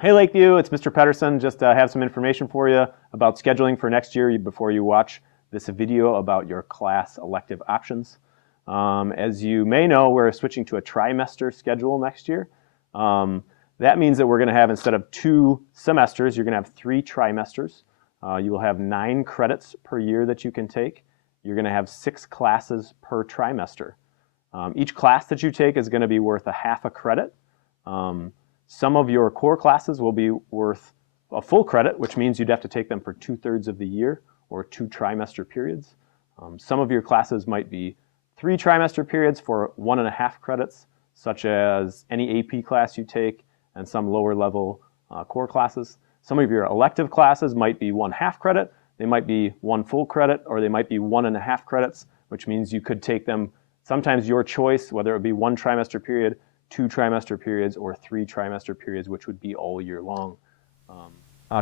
Hey Lakeview, it's Mr. Pedersen. Just have some information for you about scheduling for next year before you watch this video about your class elective options. As you may know, we're switching to a trimester schedule next year. That means that we're going to have, instead of 2 semesters, you're going to have 3 trimesters. You will have 9 credits per year that you can take. You're going to have 6 classes per trimester. Each class that you take is going to be worth a half a credit. Some of your core classes will be worth a full credit, which means you'd have to take them for 2/3 of the year or 2 trimester periods. Some of your classes might be 3 trimester periods for 1.5 credits, such as any AP class you take and some lower level core classes. Some of your elective classes might be 1/2 credit, they might be 1 full credit, or they might be 1.5 credits, which means you could take them sometimes your choice, whether it would be 1 trimester period, 2 trimester periods, or 3 trimester periods, which would be all year long.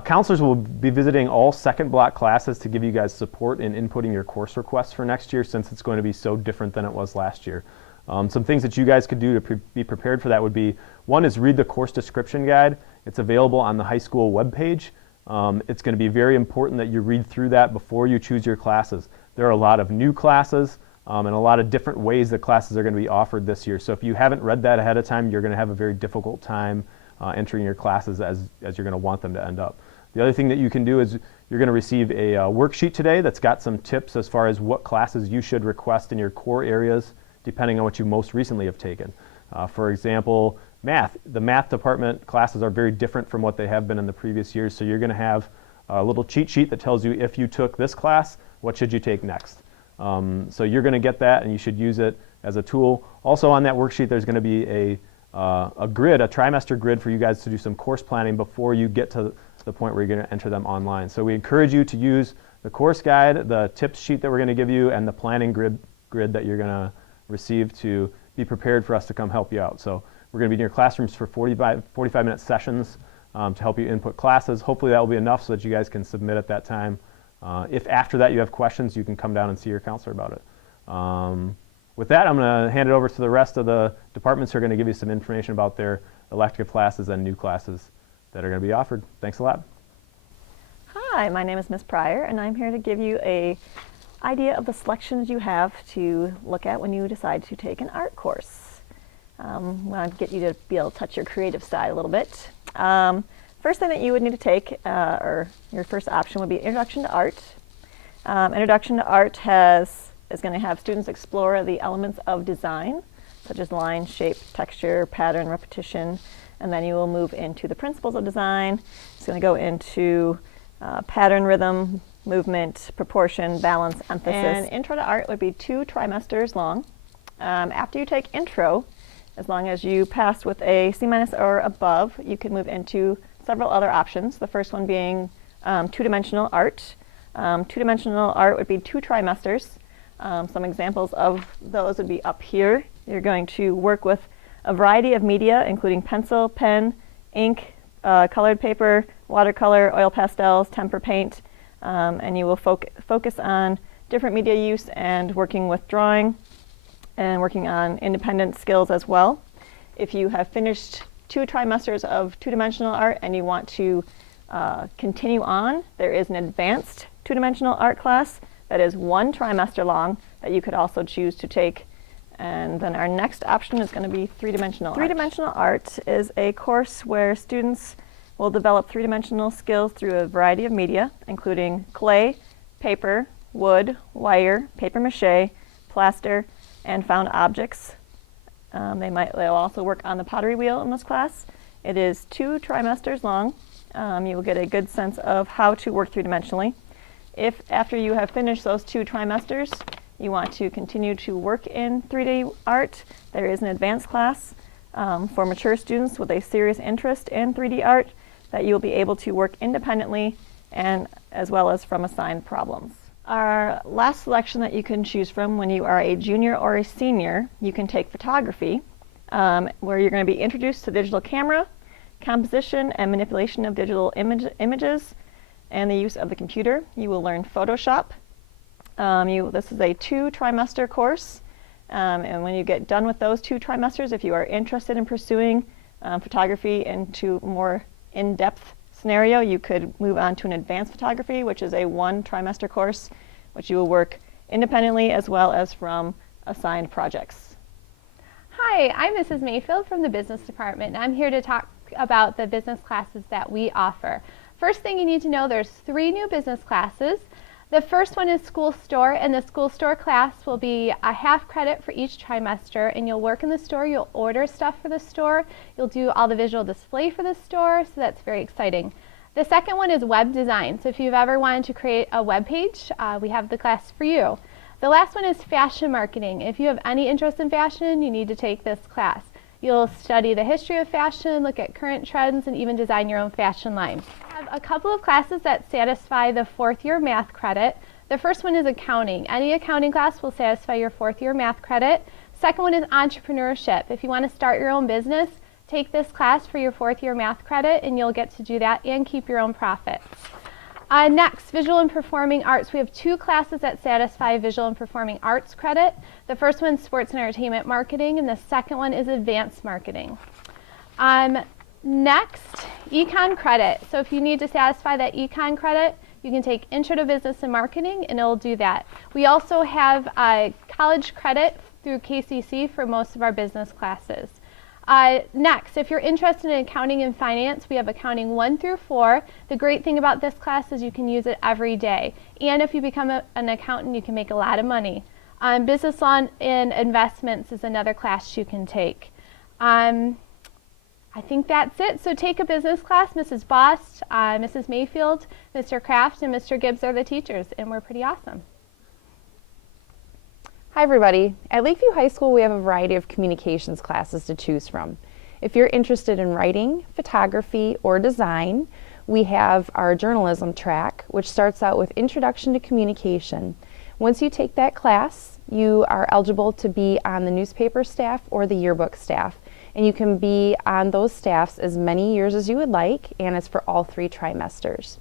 Counselors will be visiting all second block classes to give you guys support in inputting your course requests for next year, since it's going to be so different than it was last year. Some things that you guys could do to be prepared for that would be, one is read the course description guide. It's available on the high school webpage. It's going to be very important that you read through that before you choose your classes. There are a lot of new classes and a lot of different ways that classes are going to be offered this year. So if you haven't read that ahead of time, you're going to have a very difficult time entering your classes as you're going to want them to end up. The other thing that you can do is you're going to receive a worksheet today that's got some tips as far as what classes you should request in your core areas depending on what you most recently have taken. For example, math. The math department classes are very different from what they have been in the previous years, so you're going to have a little cheat sheet that tells you if you took this class, what should you take next. So you're going to get that, and you should use it as a tool. Also on that worksheet, there's going to be a grid, a trimester grid for you guys to do some course planning before you get to the point where you're going to enter them online. So we encourage you to use the course guide, the tips sheet that we're going to give you, and the planning grid that you're going to receive to be prepared for us to come help you out. So we're going to be in your classrooms for 45-minute sessions to help you input classes. Hopefully that will be enough so that you guys can submit at that time. If after that you have questions, you can come down and see your counselor about it. With that, I'm going to hand it over to the rest of the departments who are going to give you some information about their elective classes and new classes that are going to be offered. Thanks a lot. Hi, my name is Ms. Pryor, and I'm here to give you an idea of the selections you have to look at when you decide to take an art course. I want to get you to be able to touch your creative side a little bit. First thing that you would need to take, or your first option, would be Introduction to Art. Introduction to Art is going to have students explore the elements of design, such as line, shape, texture, pattern, repetition, and then you will move into the principles of design. It's going to go into pattern, rhythm, movement, proportion, balance, emphasis. And Intro to Art would be 2 trimesters long. After you take Intro, as long as you pass with a C- or above, you can move into several other options. The first one being 2-dimensional art. 2-dimensional art would be 2 trimesters. Some examples of those would be up here. You're going to work with a variety of media, including pencil, pen, ink, colored paper, watercolor, oil pastels, tempera paint, and you will focus on different media use and working with drawing and working on independent skills as well. If you have finished 2 trimesters of 2-dimensional art and you want to continue on, there is an advanced 2-dimensional art class that is 1 trimester long that you could also choose to take. And then our next option is going to be 3-dimensional art. 3-dimensional art is a course where students will develop 3-dimensional skills through a variety of media, including clay, paper, wood, wire, paper mache, plaster, and found objects. They'll also work on the pottery wheel in this class. It is 2 trimesters long. You will get a good sense of how to work 3-dimensionally. If after you have finished those 2 trimesters, you want to continue to work in 3D art, there is an advanced class for mature students with a serious interest in 3D art that you will be able to work independently and as well as from assigned problems. Our last selection that you can choose from when you are a junior or a senior, you can take photography, where you're going to be introduced to digital camera, composition and manipulation of digital images, and the use of the computer. You will learn Photoshop. This is a 2 trimester course, and when you get done with those 2 trimesters, if you are interested in pursuing photography into more in-depth scenario, you could move on to an advanced photography, which is a 1 trimester course, which you will work independently as well as from assigned projects. Hi, I'm Mrs. Mayfield from the business department, and I'm here to talk about the business classes that we offer. First thing you need to know, there's 3 new business classes. The first one is School Store, and the School Store class will be a half credit for each trimester, and you'll work in the store, you'll order stuff for the store, you'll do all the visual display for the store, so that's very exciting. The second one is Web Design, so if you've ever wanted to create a web page, we have the class for you. The last one is Fashion Marketing. If you have any interest in fashion, you need to take this class. You'll study the history of fashion, look at current trends, and even design your own fashion line. I have a couple of classes that satisfy the 4th year math credit. The first one is accounting. Any accounting class will satisfy your 4th year math credit. Second one is entrepreneurship. If you want to start your own business, take this class for your 4th year math credit, and you'll get to do that and keep your own profits. Next, Visual and Performing Arts. We have 2 classes that satisfy Visual and Performing Arts credit. The first one is Sports and Entertainment Marketing, and the second one is Advanced Marketing. Next, Econ credit. So if you need to satisfy that Econ credit, you can take Intro to Business and Marketing, and it'll do that. We also have college credit through KCC for most of our business classes. Next, if you're interested in accounting and finance, we have accounting 1 through 4. The great thing about this class is you can use it every day. And if you become an accountant, you can make a lot of money. Business law and investments is another class you can take. I think that's it. So take a business class. Mrs. Bost, Mrs. Mayfield, Mr. Kraft, and Mr. Gibbs are the teachers, and we're pretty awesome. Hi everybody. At Lakeview High School we have a variety of communications classes to choose from. If you're interested in writing, photography, or design, we have our journalism track, which starts out with Introduction to Communication. Once you take that class, you are eligible to be on the newspaper staff or the yearbook staff, and you can be on those staffs as many years as you would like, and it's for all 3 trimesters.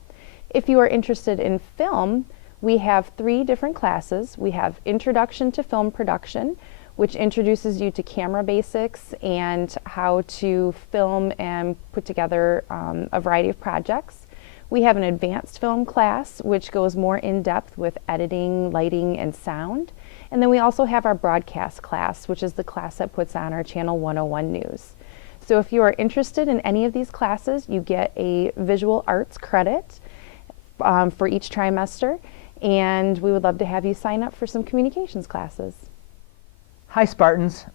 If you are interested in film, we have 3 different classes. We have Introduction to Film Production, which introduces you to camera basics and how to film and put together a variety of projects. We have an Advanced Film class, which goes more in depth with editing, lighting, and sound. And then we also have our Broadcast class, which is the class that puts on our Channel 101 news. So if you are interested in any of these classes, you get a visual arts credit for each trimester. And we would love to have you sign up for some communications classes. Hi Spartans.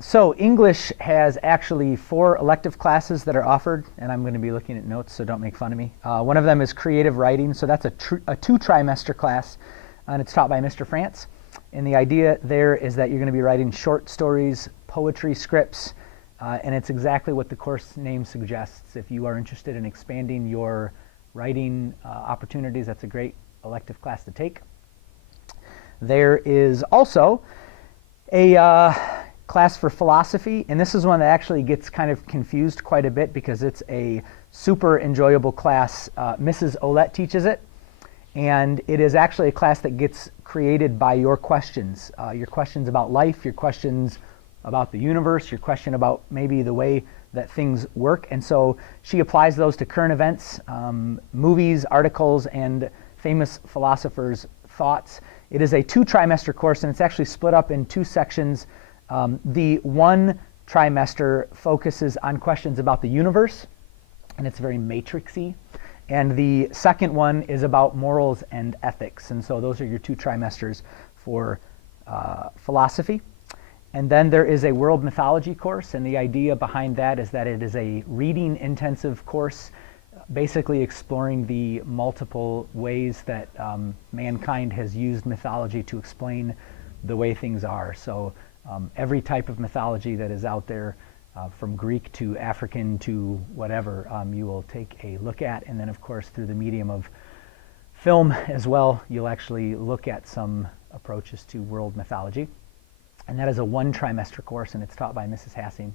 So English has actually 4 elective classes that are offered, and I'm going to be looking at notes, so don't make fun of me. One of them is creative writing, so that's a 2-trimester class, and it's taught by Mr. France. And the idea there is that you're going to be writing short stories, poetry scripts, and it's exactly what the course name suggests. If you are interested in expanding your writing opportunities, that's a great elective class to take. There is also a class for philosophy, and this is one that actually gets kind of confused quite a bit because it's a super enjoyable class. Mrs. Olette teaches it, and it is actually a class that gets created by your questions about life, your questions about the universe, your question about maybe the way that things work. And so she applies those to current events, movies, articles, and famous philosophers' thoughts. It is a 2-trimester course, and it's actually split up in 2 sections. The 1 trimester focuses on questions about the universe, and it's very matrixy. And the second one is about morals and ethics. And so those are your 2 trimesters for philosophy. And then there is a world mythology course, and the idea behind that is that it is a reading intensive course, basically exploring the multiple ways that mankind has used mythology to explain the way things are. So every type of mythology that is out there, from Greek to African to whatever, you will take a look at. And then of course through the medium of film as well, you'll actually look at some approaches to world mythology. And that is a 1-trimester course, and it's taught by Mrs. Hassing.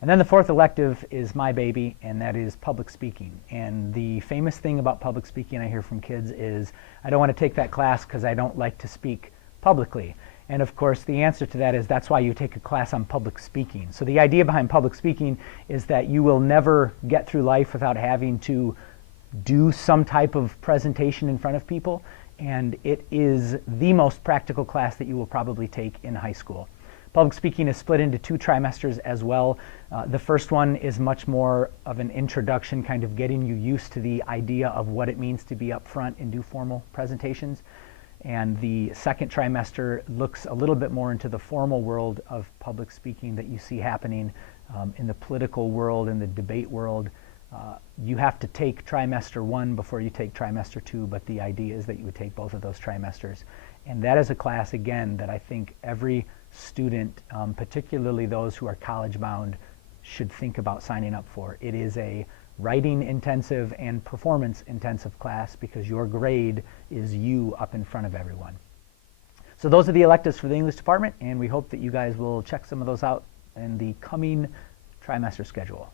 And then the 4th elective is my baby, and that is public speaking. And the famous thing about public speaking I hear from kids is, I don't want to take that class because I don't like to speak publicly. And of course, the answer to that is that's why you take a class on public speaking. So the idea behind public speaking is that you will never get through life without having to do some type of presentation in front of people. And it is the most practical class that you will probably take in high school. Public speaking is split into 2 trimesters as well. The first one is much more of an introduction, kind of getting you used to the idea of what it means to be up front and do formal presentations. And the second trimester looks a little bit more into the formal world of public speaking that you see happening in the political world, in the debate world. You have to take trimester 1 before you take trimester 2, but the idea is that you would take both of those trimesters. And that is a class, again, that I think every student, particularly those who are college bound, should think about signing up for. It is a writing intensive and performance intensive class because your grade is you up in front of everyone. So those are the electives for the English department, and we hope that you guys will check some of those out in the coming trimester schedule.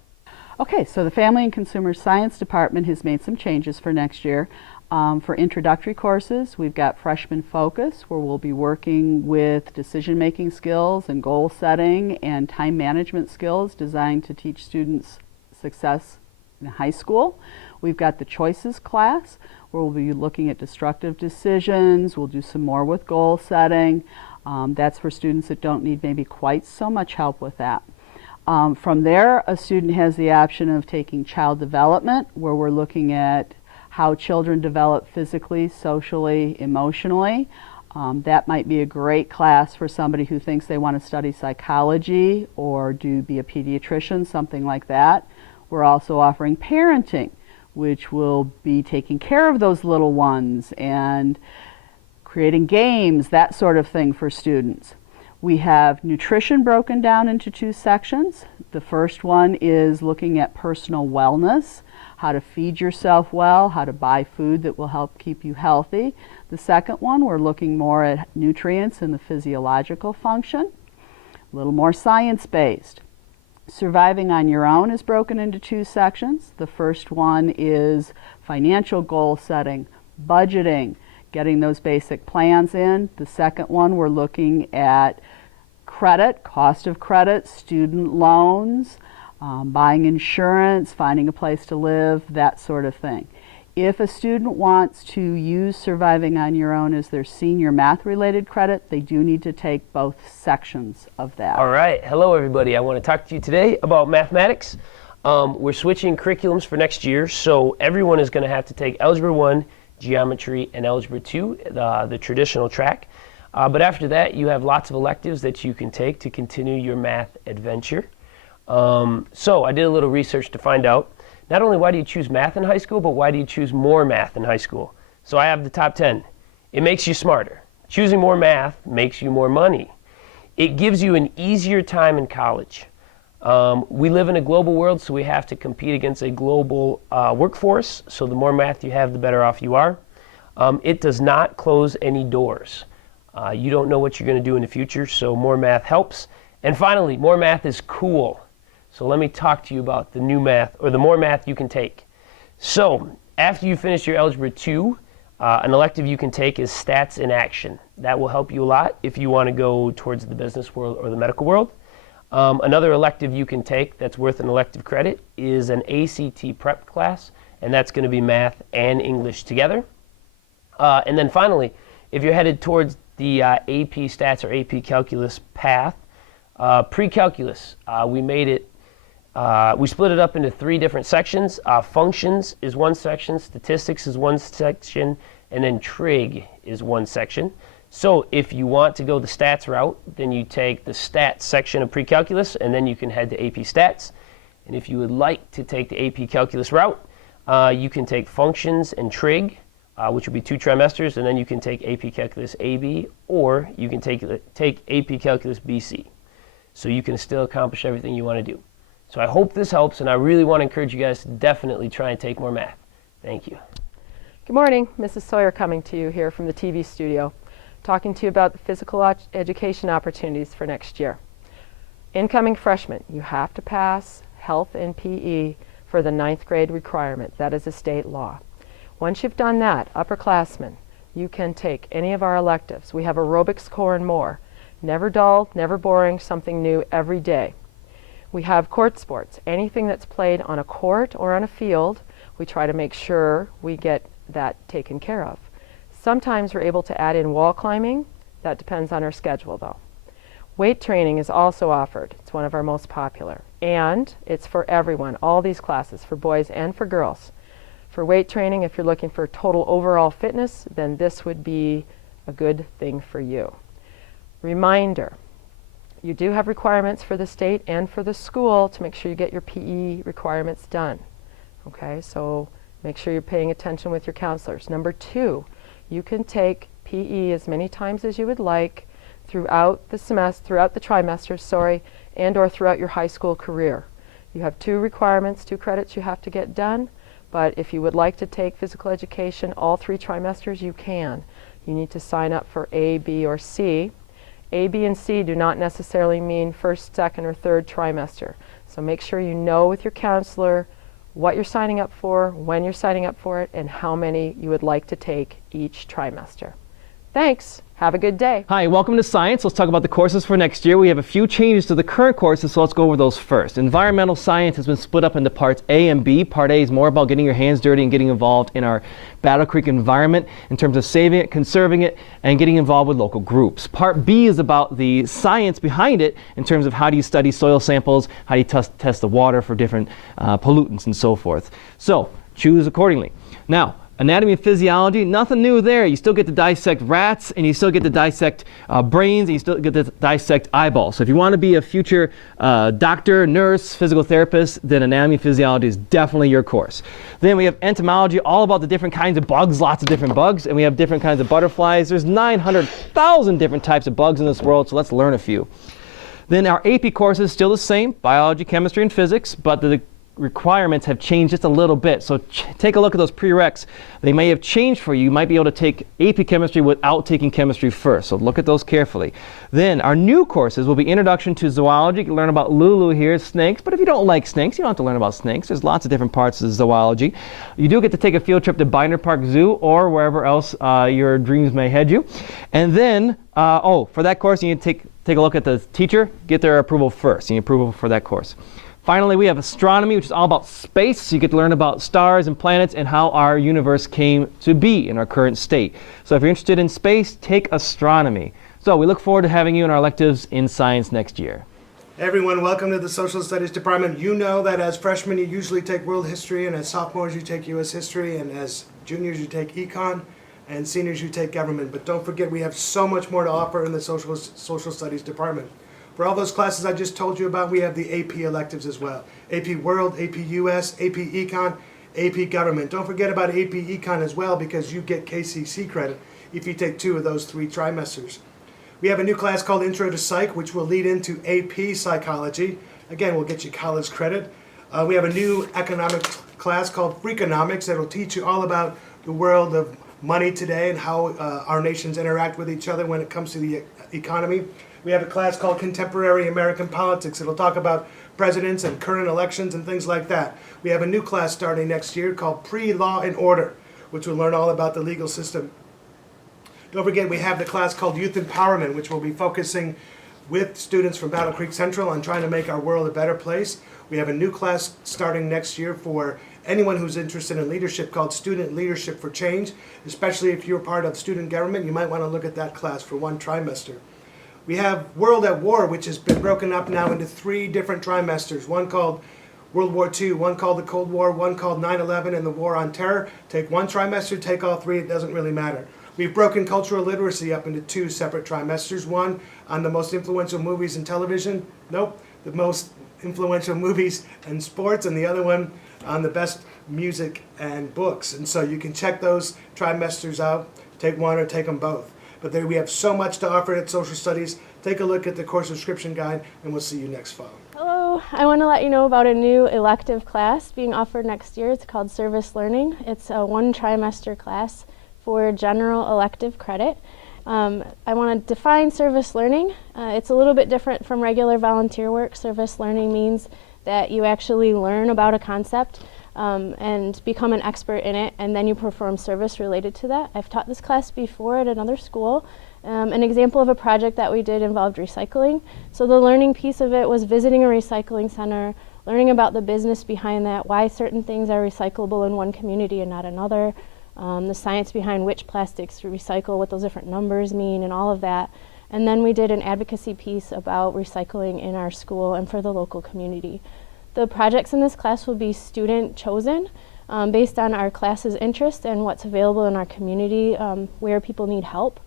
Okay, so the Family and Consumer Science Department has made some changes for next year. For introductory courses, we've got Freshman Focus, where we'll be working with decision-making skills and goal setting and time management skills designed to teach students success in high school. We've got the Choices class, where we'll be looking at destructive decisions. We'll do some more with goal setting. That's for students that don't need maybe quite so much help with that. From there, a student has the option of taking child development, where we're looking at how children develop physically, socially, emotionally. That might be a great class for somebody who thinks they want to study psychology or be a pediatrician, something like that. We're also offering parenting, which will be taking care of those little ones and creating games, that sort of thing for students. We have nutrition broken down into 2 sections. The first one is looking at personal wellness, how to feed yourself well, how to buy food that will help keep you healthy. The second one, we're looking more at nutrients and the physiological function, a little more science-based. Surviving on your own is broken into 2 sections. The first one is financial goal setting, budgeting, getting those basic plans in. The second one, we're looking at credit, cost of credit, student loans, buying insurance, finding a place to live, that sort of thing. If a student wants to use Surviving on Your Own as their senior math-related credit, they do need to take both sections of that. All right. Hello, everybody. I want to talk to you today about mathematics. We're switching curriculums for next year, so everyone is going to have to take Algebra 1, Geometry, and Algebra 2, the traditional track. But after that, you have lots of electives that you can take to continue your math adventure. So I did a little research to find out not only why do you choose math in high school, but why do you choose more math in high school? So I have the top 10. It makes you smarter. Choosing more math makes you more money. It gives you an easier time in college. We live in a global world, so we have to compete against a global workforce. So the more math you have, the better off you are. It does not close any doors. You don't know what you're going to do in the future, so more math helps. And finally, more math is cool. So let me talk to you about the new math, or the more math you can take. So after you finish your Algebra 2, an elective you can take is Stats in Action. That will help you a lot if you want to go towards the business world or the medical world. Another elective you can take that's worth an elective credit is an ACT prep class, and that's going to be math and English together. And then finally, if you're headed towards the AP Stats or AP Calculus path, pre-calculus, we split it up into 3 different sections. Functions is one section, statistics is one section, and then trig is one section. So if you want to go the stats route, then you take the stats section of pre-calculus, and then you can head to AP Stats. And if you would like to take the AP Calculus route, you can take functions and trig, which will be 2 trimesters, and then you can take AP Calculus AB, or you can take AP Calculus BC. So you can still accomplish everything you want to do. So I hope this helps, and I really want to encourage you guys to definitely try and take more math. Thank you. Good morning. Mrs. Sawyer coming to you here from the TV studio, talking to you about the physical education opportunities for next year. Incoming freshmen, you have to pass health and PE for the 9th grade requirement. That is a state law. Once you've done that, upperclassmen, you can take any of our electives. We have aerobics, core, and more. Never dull, never boring, something new every day. We have court sports. Anything that's played on a court or on a field, we try to make sure we get that taken care of. Sometimes we're able to add in wall climbing. That depends on our schedule, though. Weight training is also offered. It's one of our most popular. And it's for everyone, all these classes, for boys and for girls. For weight training, if you're looking for total overall fitness, then this would be a good thing for you. Reminder, you do have requirements for the state and for the school to make sure you get your PE requirements done. Okay, so make sure you're paying attention with your counselors. Number 2, you can take PE as many times as you would like throughout the semester, throughout the trimester, and or throughout your high school career. You have 2 requirements, 2 credits you have to get done, but if you would like to take physical education all 3 trimesters, you can. You need to sign up for A, B, or C. A, B, and C do not necessarily mean first, second, or third trimester. So make sure you know with your counselor what you're signing up for, when you're signing up for it, and how many you would like to take each trimester. Thanks. Have a good day. Hi, welcome to Science. Let's talk about the courses for next year. We have a few changes to the current courses, so let's go over those first. Environmental science has been split up into parts A and B. Part A is more about getting your hands dirty and getting involved in our Battle Creek environment in terms of saving it, conserving it, and getting involved with local groups. Part B is about the science behind it in terms of how do you study soil samples, how do you test the water for different pollutants and so forth. So choose accordingly. Now, anatomy and physiology, nothing new there. You still get to dissect rats, and you still get to dissect brains, and you still get to dissect eyeballs. So if you want to be a future doctor, nurse, physical therapist, then anatomy and physiology is definitely your course. Then we have entomology, all about the different kinds of bugs, lots of different bugs, and we have different kinds of butterflies. There's 900,000 different types of bugs in this world, so let's learn a few. Then our AP course is still the same, biology, chemistry, and physics, but the requirements have changed just a little bit. So take a look at those prereqs. They may have changed for you. You might be able to take AP chemistry without taking chemistry first. So look at those carefully. Then our new courses will be Introduction to Zoology. You can learn about Lulu here, snakes. But if you don't like snakes, you don't have to learn about snakes. There's lots of different parts of zoology. You do get to take a field trip to Binder Park Zoo or wherever else your dreams may head you. And then, for that course, you need to take a look at the teacher. Get their approval first. You need approval for that course. Finally, we have astronomy, which is all about space. So you get to learn about stars and planets and how our universe came to be in our current state. So if you're interested in space, take astronomy. So we look forward to having you in our electives in science next year. Hey everyone, welcome to the Social Studies Department. You know that as freshmen you usually take world history, and as sophomores you take U.S. history, and as juniors you take econ, and seniors you take government. But don't forget, we have so much more to offer in the Social Studies Department. For all those classes I just told you about, we have the AP electives as well. AP World, AP US, AP Econ, AP Government. Don't forget about AP Econ as well, because you get KCC credit if you take 2 of those 3 trimesters. We have a new class called Intro to Psych, which will lead into AP Psychology. Again, we'll get you college credit. We have a new economics class called Freakonomics that will teach you all about the world of money today and how our nations interact with each other when it comes to the economy. We have a class called Contemporary American Politics. It'll talk about presidents and current elections and things like that. We have a new class starting next year called Pre-Law and Order, which will learn all about the legal system. Don't forget, we have the class called Youth Empowerment, which will be focusing with students from Battle Creek Central on trying to make our world a better place. We have a new class starting next year for anyone who's interested in leadership called Student Leadership for Change. Especially if you're part of student government, you might want to look at that class for 1 trimester. We have World at War, which has been broken up now into 3 different trimesters. One called World War II, one called the Cold War, one called 9/11 and the War on Terror. Take 1 trimester, take all 3, it doesn't really matter. We've broken cultural literacy up into 2 separate trimesters. One on the most influential movies in television. Nope, the most influential movies and sports, and the other one on the best music and books. And so you can check those trimesters out, take 1 or take them both. But there we have so much to offer at Social Studies. Take a look at the course subscription guide, and we'll see you next fall. Hello, I want to let you know about a new elective class being offered next year. It's called Service Learning. It's a 1 trimester class for general elective credit. I want to define service learning. It's a little bit different from regular volunteer work. Service learning means that you actually learn about a concept and become an expert in it, and then you perform service related to that. I've taught this class before at another school. An example of a project that we did involved recycling. So the learning piece of it was visiting a recycling center, learning about the business behind that, why certain things are recyclable in one community and not another, the science behind which plastics recycle, what those different numbers mean, and all of that. And then we did an advocacy piece about recycling in our school and for the local community. The projects in this class will be student chosen based on our class's interest and what's available in our community, where people need help.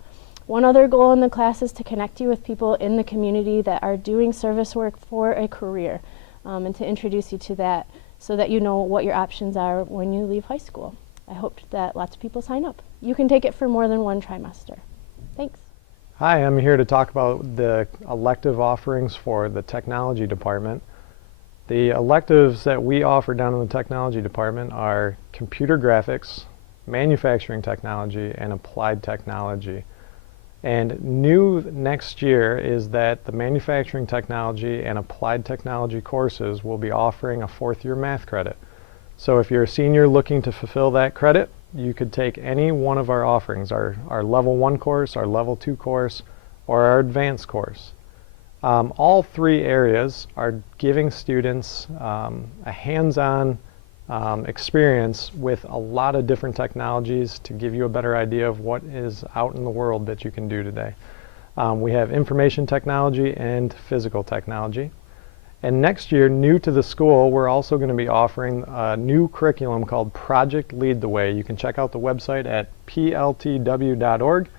One other goal in the class is to connect you with people in the community that are doing service work for a career, and to introduce you to that so that you know what your options are when you leave high school. I hope that lots of people sign up. You can take it for more than one trimester. Thanks. Hi, I'm here to talk about the elective offerings for the technology department. The electives that we offer down in the technology department are computer graphics, manufacturing technology, and applied technology. And new next year is that the manufacturing technology and applied technology courses will be offering a fourth-year math credit. So if you're a senior looking to fulfill that credit, you could take any one of our offerings, our level 1 course, our level 2 course, or our advanced course. All three areas are giving students a hands-on experience with a lot of different technologies to give you a better idea of what is out in the world that you can do today. We have information technology and physical technology. And next year, new to the school, we're also going to be offering a new curriculum called Project Lead the Way. You can check out the website at pltw.org.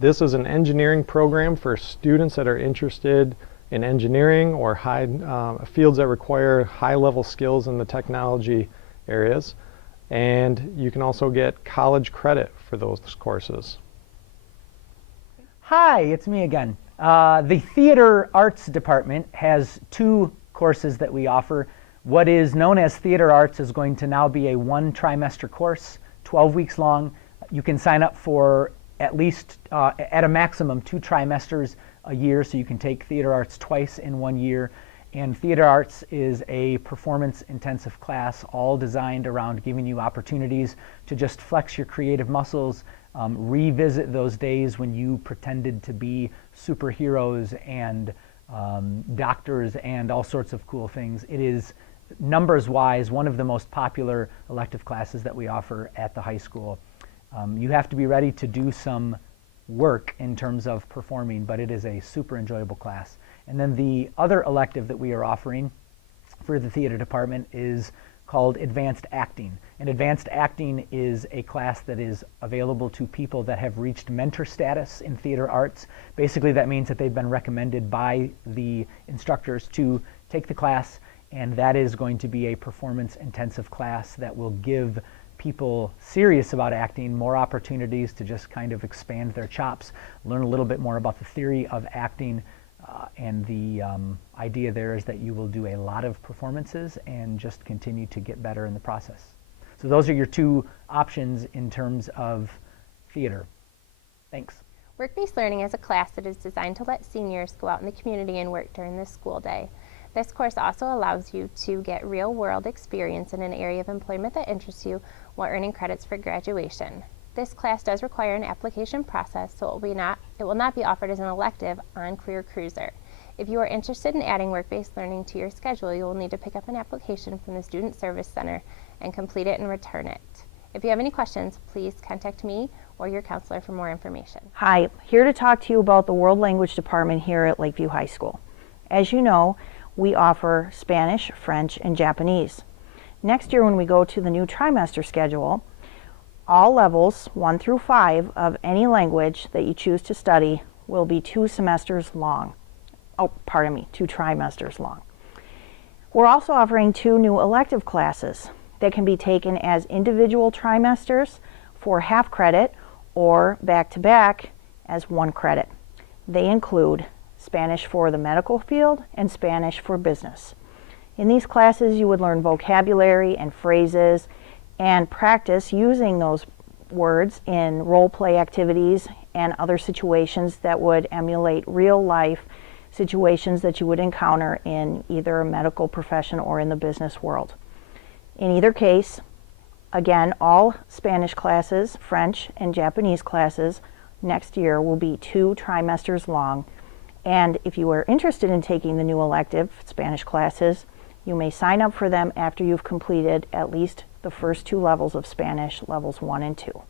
This is an engineering program for students that are interested in engineering or fields that require high-level skills in the technology areas. And you can also get college credit for those courses. Hi, it's me again. The Theater Arts Department has two courses that we offer. What is known as Theater Arts is going to now be a one trimester course, 12 weeks long. You can sign up for at least, at a maximum, 2 trimesters a year, so you can take Theater Arts twice in 1 year. And Theater Arts is a performance-intensive class, all designed around giving you opportunities to just flex your creative muscles, revisit those days when you pretended to be superheroes and doctors and all sorts of cool things. It is, numbers-wise, one of the most popular elective classes that we offer at the high school. You have to be ready to do some work in terms of performing, but it is a super enjoyable class. And then the other elective that we are offering for the theater department is called Advanced Acting. And Advanced Acting is a class that is available to people that have reached mentor status in theater arts. Basically, that means that they've been recommended by the instructors to take the class, and that is going to be a performance-intensive class that will give people serious about acting more opportunities to just kind of expand their chops, learn a little bit more about the theory of acting, and the idea there is that you will do a lot of performances and just continue to get better in the process. So those are your two options in terms of theater. Thanks. WorkBased Learning is a class that is designed to let seniors go out in the community and work during the school day. This course also allows you to get real-world experience in an area of employment that interests you while earning credits for graduation. This class does require an application process, so it will not be offered as an elective on Career Cruiser. If you are interested in adding WorkBased Learning to your schedule, you will need to pick up an application from the Student Service Center and complete it and return it. If you have any questions, please contact me or your counselor for more information. Hi, here to talk to you about the World Language Department here at Lakeview High School. As you know, we offer Spanish, French, and Japanese. Next year when we go to the new trimester schedule, all levels 1 through 5 of any language that you choose to study will be 2 semesters long. Oh, pardon me, 2 trimesters long. We're also offering 2 new elective classes that can be taken as individual trimesters for half credit or back-to-back as 1 credit. They include Spanish for the medical field and Spanish for business. In these classes, you would learn vocabulary and phrases and practice using those words in role-play activities and other situations that would emulate real-life situations that you would encounter in either a medical profession or in the business world. In either case, again, all Spanish classes, French and Japanese classes next year will be 2 trimesters long. And if you are interested in taking the new elective, Spanish classes, you may sign up for them after you've completed at least the first 2 levels of Spanish, levels 1 and 2.